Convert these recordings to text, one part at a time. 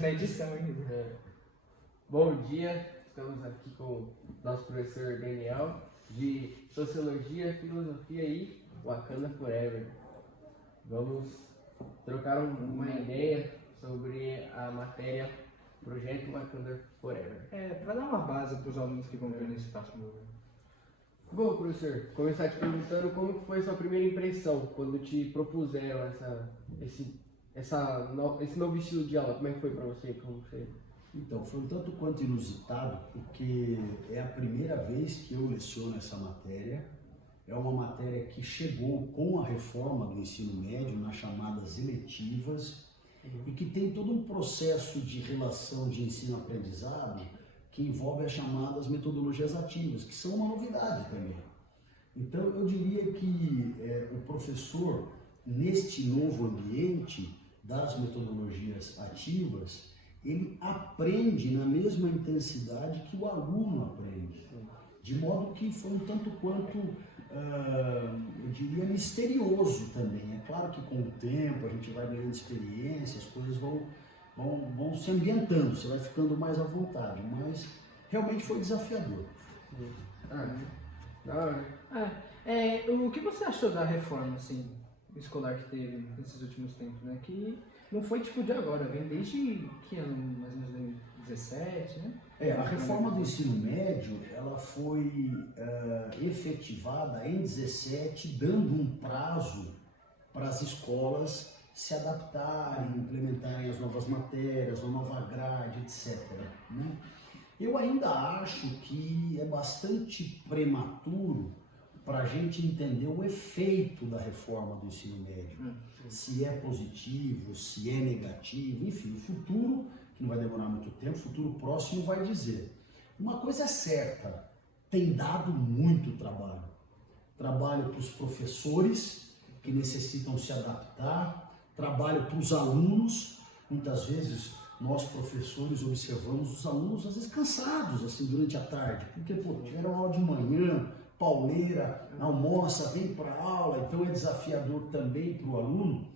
Na edição ainda. Bom dia, estamos aqui com o nosso professor Daniel, de Sociologia, Filosofia e Wakanda Forever. Vamos trocar uma ideia sobre a matéria Projeto Wakanda Forever. Para dar uma base para os alunos que vão ver nesse próximo ano. Bom, professor, começar te perguntando como foi sua primeira impressão quando te propuseram esse novo estilo de aula. Como é que foi para você? Então, foi um tanto quanto inusitado, porque é a primeira vez que eu leciono essa matéria. É uma matéria que chegou com a reforma do ensino médio nas chamadas eletivas e que tem todo um processo de relação de ensino-aprendizado que envolve as chamadas metodologias ativas, que são uma novidade também. Então, eu diria que o professor, neste novo ambiente das metodologias ativas, ele aprende na mesma intensidade que o aluno aprende, de modo que foi um tanto quanto, eu diria, misterioso também. É claro que com o tempo a gente vai ganhando experiência, as coisas vão se ambientando, você vai ficando mais à vontade, mas realmente foi desafiador. O que você achou da reforma assim, escolar que teve nesses últimos tempos, né? Que não foi tipo de agora, vem desde que ano, mais ou menos 2017, né? A reforma do ensino médio, ela foi efetivada em 2017, dando um prazo para as escolas se adaptarem, implementarem as novas matérias, a nova grade, etc. Né? Eu ainda acho que é bastante prematuro para a gente entender o efeito da reforma do ensino médio, se é positivo, se é negativo, enfim, o futuro, que não vai demorar muito tempo, o futuro próximo vai dizer. Uma coisa é certa, tem dado muito trabalho. Trabalho para os professores, que necessitam se adaptar, trabalho para os alunos. Muitas vezes nós professores observamos os alunos às vezes cansados assim durante a tarde, porque tiveram aula de manhã, pauleira, almoça, vem para a aula, então é desafiador também para o aluno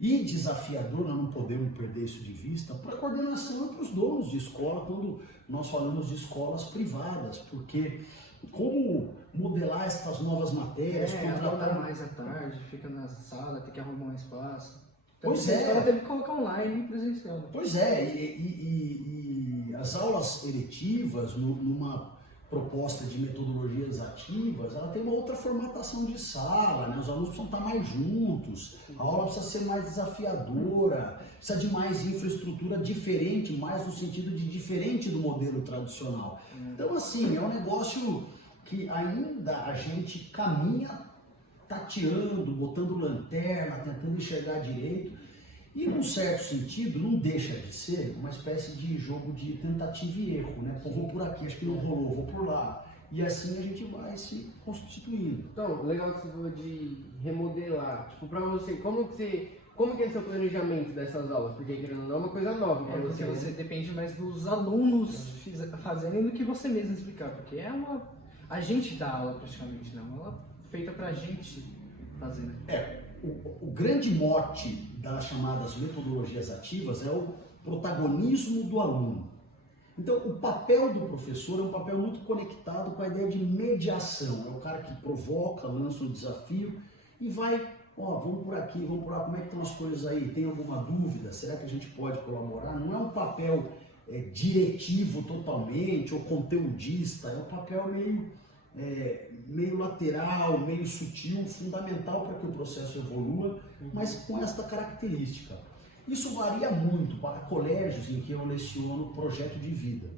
e desafiador, nós não podemos perder isso de vista, para a coordenação e para os donos de escola, quando nós falamos de escolas privadas, porque como modelar essas novas matérias, contratar mais à tarde, fica na sala, tem que arrumar um espaço. Então, pois a escola teve que colocar online e presencial. Pois e as aulas eletivas, numa proposta de metodologias ativas, ela tem uma outra formatação de sala, né? Os alunos precisam estar mais juntos, a aula precisa ser mais desafiadora, precisa de mais infraestrutura diferente, mais no sentido de diferente do modelo tradicional. Então, assim, é um negócio que ainda a gente caminha tateando, botando lanterna, tentando enxergar direito, e num certo sentido não deixa de ser uma espécie de jogo de tentativa e erro, né? Pô, vou por aqui, acho que não rolou, vou por lá, e assim a gente vai se constituindo. Então, legal que você falou de remodelar, tipo, pra você, como que é seu planejamento dessas aulas? Porque querendo ou não é uma coisa nova pra Porque você. você depende mais dos alunos fazerem do que você mesmo explicar, porque a gente dá aula praticamente, não, uma aula feita pra gente fazer. O grande mote das chamadas metodologias ativas é o protagonismo do aluno. Então, o papel do professor é um papel muito conectado com a ideia de mediação. É o cara que provoca, lança um desafio e vai, vamos por aqui, vamos por lá, como é que estão as coisas aí? Tem alguma dúvida? Será que a gente pode colaborar? Não é um papel diretivo totalmente ou conteudista, é um papel meio lateral, meio sutil, fundamental para que o processo evolua, mas com esta característica. Isso varia muito para colégios em que eu leciono projeto de vida,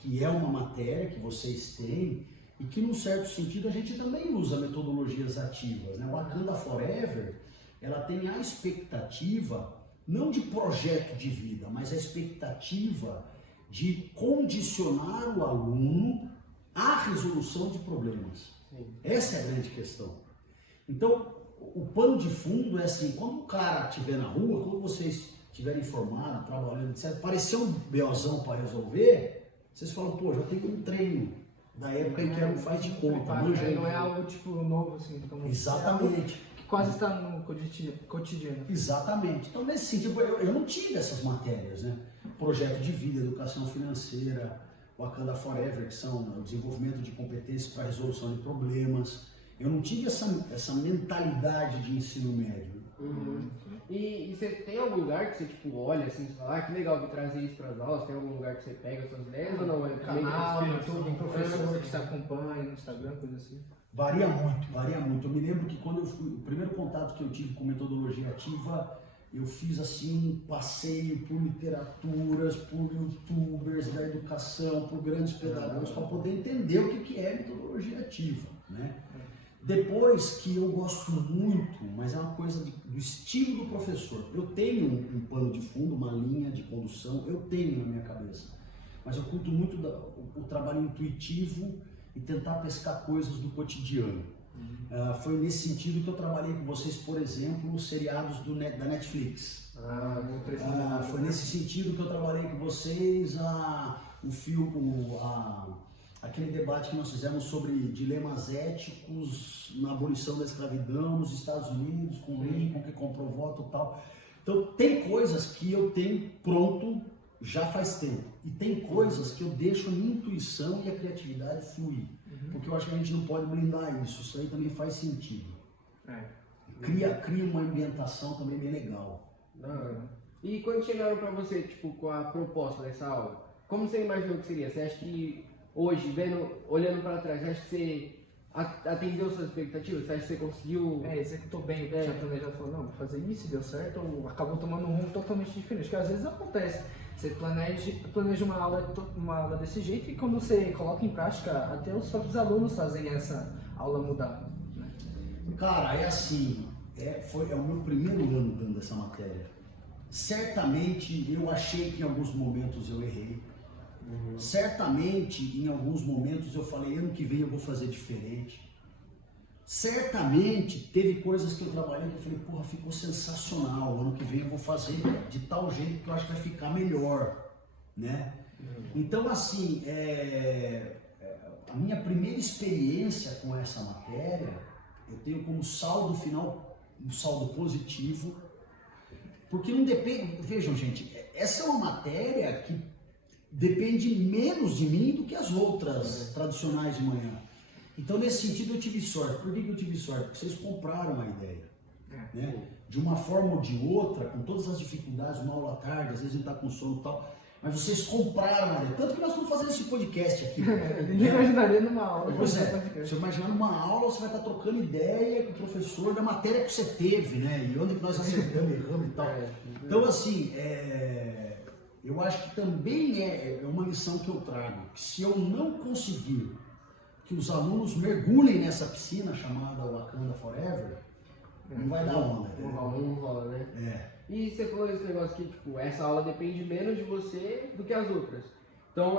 que é uma matéria que vocês têm e que, num certo sentido, a gente também usa metodologias ativas, né? O Wakanda Forever, ela tem a expectativa, não de projeto de vida, mas a expectativa de condicionar o aluno à resolução de problemas. Sim. Essa é a grande questão. Então, o pano de fundo é assim, quando o cara estiver na rua, quando vocês estiverem formados, trabalhando, etc., parecer um BOzão para resolver, vocês falam, pô, já tem um treino, da época em que era um faz de conta. Não é algo tipo novo, assim. Exatamente. Que quase está no cotidiano. Exatamente. Então, nesse sentido, eu não tive essas matérias, né? Projeto de vida, educação financeira, Wakanda Forever, que são o desenvolvimento de competências para resolução de problemas. Eu não tive essa mentalidade de ensino médio. Uhum. E você tem algum lugar que você tipo, olha assim, e fala, que legal, vou trazer isso para as aulas? Tem algum lugar que você pega suas ideias ou não? É Canal, YouTube, professor que você acompanha no Instagram, coisa assim. Varia muito, varia muito. Eu me lembro que quando o primeiro contato que eu tive com metodologia ativa, eu fiz assim um passeio por literaturas, por youtubers da educação, por grandes pedagogos, para poder entender o que é metodologia ativa, né? Depois que eu gosto muito, mas é uma coisa do estilo do professor. Eu tenho um pano de fundo, uma linha de condução, eu tenho na minha cabeça. Mas eu curto muito o trabalho intuitivo e tentar pescar coisas do cotidiano. Foi nesse sentido que eu trabalhei com vocês, por exemplo, os seriados da Netflix. Foi nesse sentido que eu trabalhei com vocês o filme, aquele debate que nós fizemos sobre dilemas éticos na abolição da escravidão nos Estados Unidos, com Lincoln, que comprou voto e tal. Então, tem coisas que eu tenho pronto já faz tempo. E tem coisas que eu deixo a minha intuição e a criatividade fluir. Porque eu acho que a gente não pode blindar isso. Isso aí também faz sentido. Cria uma ambientação também bem legal. E quando chegaram para você, tipo, com a proposta dessa aula, como você imaginou que seria? Você acha que hoje, olhando para trás, você acha que você atendeu suas expectativas? Você acha que você conseguiu... executou bem o que tinha planejado, falou, não, vou fazer isso, deu certo, ou acabou tomando um rumo totalmente diferente, porque às vezes acontece, você planeja uma aula desse jeito e quando você coloca em prática, até os próprios alunos fazem essa aula mudar, né? Cara, é assim, é o meu primeiro ano dando essa matéria. Certamente eu achei que em alguns momentos eu errei. Certamente, em alguns momentos eu falei, ano que vem eu vou fazer diferente. Certamente, teve coisas que eu trabalhei que eu falei, porra, ficou sensacional, ano que vem eu vou fazer de tal jeito que eu acho que vai ficar melhor, né? Então, assim, a minha primeira experiência com essa matéria, eu tenho como saldo final, um saldo positivo, porque não depende, vejam gente, essa é uma matéria que depende menos de mim do que as outras tradicionais de manhã. Então, nesse sentido, eu tive sorte. Por que eu tive sorte? Porque vocês compraram a ideia. Né? De uma forma ou de outra, com todas as dificuldades, uma aula à tarde, às vezes a gente está com sono e tal, mas vocês compraram a ideia. Tanto que nós estamos fazendo esse podcast aqui. Ninguém imaginaria numa aula. Pois é, você imaginar numa aula, você vai estar trocando ideia com o professor da matéria que você teve, né? E onde que nós acertamos, erramos e tal. Então, assim, eu acho que também é uma lição que eu trago. Que se eu não conseguir que os alunos mergulhem nessa piscina chamada Wakanda Forever, não vai dar onda. Não rola, né? E você falou esse negócio que, tipo, essa aula depende menos de você do que as outras. Então,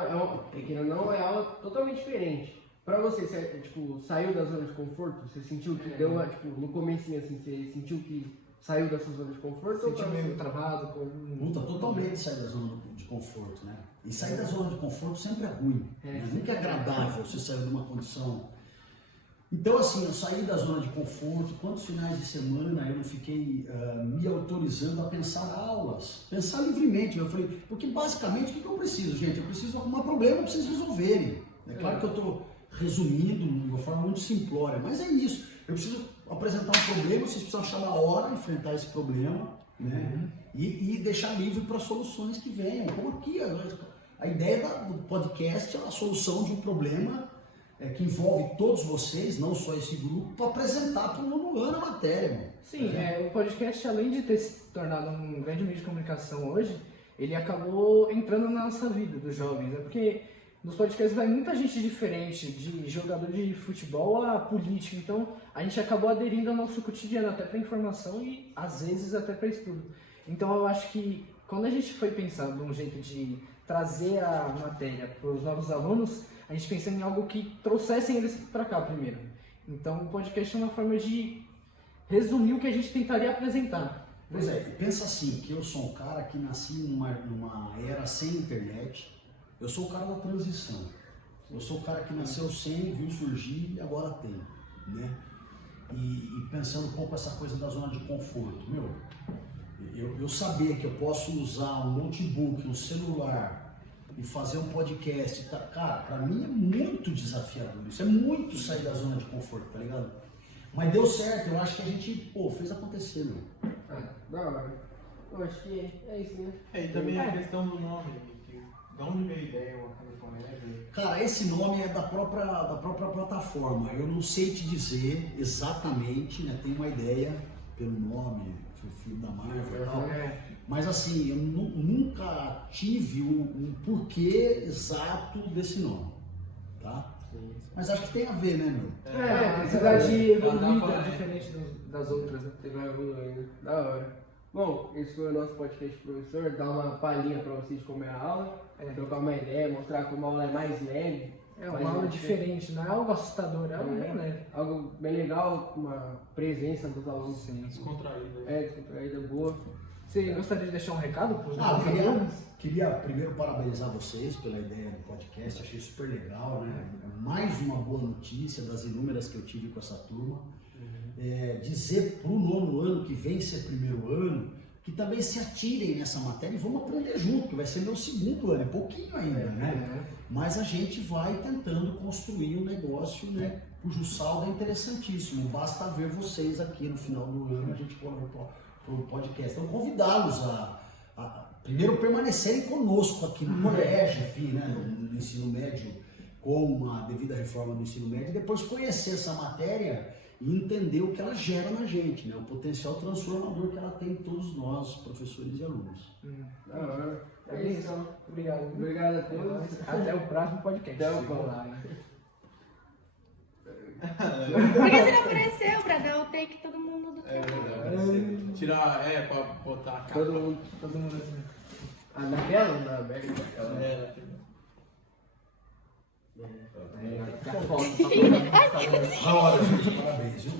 não é aula totalmente diferente. Pra você, tipo, saiu da zona de conforto? Você sentiu que deu uma, tipo, no comecinho, assim, você sentiu que saiu dessa zona de conforto? Sentiu meio travado? Luta totalmente sair da zona de conforto, né? E sair da zona de conforto sempre é ruim, né? Nunca é agradável você sair de uma condição. Então, assim, eu saí da zona de conforto. Quantos finais de semana eu não fiquei me autorizando a pensar aulas, pensar livremente. Eu falei, porque basicamente o que eu preciso, gente? Eu preciso arrumar problema para vocês resolverem. É claro que eu estou resumindo de uma forma muito simplória, mas é isso. Eu preciso apresentar um problema, vocês precisam achar a hora de enfrentar esse problema, né? E deixar livre para soluções que venham. Como aqui, a ideia do podcast é a solução de um problema que envolve todos vocês, não só esse grupo, para apresentar para o nono ano a matéria. Mano. Sim, o podcast, além de ter se tornado um grande meio de comunicação hoje, ele acabou entrando na nossa vida dos jovens, né? Porque nos podcasts vai muita gente diferente, de jogador de futebol a político, então a gente acabou aderindo ao nosso cotidiano, até para informação e às vezes até para estudo. Então eu acho que quando a gente foi pensando num jeito de trazer a matéria para os novos alunos, a gente pensou em algo que trouxessem eles para cá primeiro. Então o podcast é uma forma de resumir o que a gente tentaria apresentar. Pois é, pensa assim, que eu sou um cara que nasci numa era sem internet. Eu sou o cara da transição. Eu sou o cara que nasceu sem, viu surgir e agora tem, né? E pensando um pouco essa coisa da zona de conforto, eu saber que eu posso usar um notebook, um celular e fazer um podcast, tá, cara, pra mim é muito desafiador, isso é muito sair da zona de conforto, tá ligado? Mas deu certo, eu acho que a gente, fez acontecer, meu. Da hora. Eu acho que é isso, né? E também a questão do nome, de onde veio a ideia, uma coisa com ele. Cara, esse nome é da própria plataforma. Eu não sei te dizer exatamente, né? Tem uma ideia pelo nome, filho da Marvel e tal. Mas assim, eu nunca tive um porquê exato desse nome, tá? Sim. Mas acho que tem a ver, né, meu? A cidade evoluída, diferente das outras, né? Você vai evoluindo. Da hora. Bom, esse foi o nosso podcast, professor. Dar uma palhinha pra vocês de como é a aula, trocar uma ideia, mostrar como a aula é mais leve. É uma aula diferente, não é algo assustador, é algo bem leve. Algo bem legal, uma presença dos alunos. Descontraído. Descontraída, boa. Você gostaria de deixar um recado para os Eu nossos alunos? queria primeiro parabenizar vocês pela ideia do podcast, achei super legal, né? É mais uma boa notícia das inúmeras que eu tive com essa turma. Dizer para o nono ano que vem ser primeiro ano, que também se atirem nessa matéria e vamos aprender junto, que vai ser meu segundo ano, é pouquinho ainda, né? Mas a gente vai tentando construir um negócio, né, cujo saldo é interessantíssimo. Basta ver vocês aqui no final do ano, a gente coloca para o podcast. Então, convidá-los a primeiro permanecerem conosco aqui no colégio, enfim, né, no ensino médio, com a devida reforma do ensino médio, e depois conhecer essa matéria e entender o que ela gera na gente, né? O potencial transformador que ela tem em todos nós, professores e alunos. Da hora. É isso. Obrigado. Obrigado a todos. Até o próximo podcast. Até o próximo. Por que você não apareceu pra dar o take todo mundo do É trabalho? verdade. Tirar, pra botar a cara. Todo mundo assim. Na tela ou na back? Tá foda. Na hora, gente, parabéns, viu?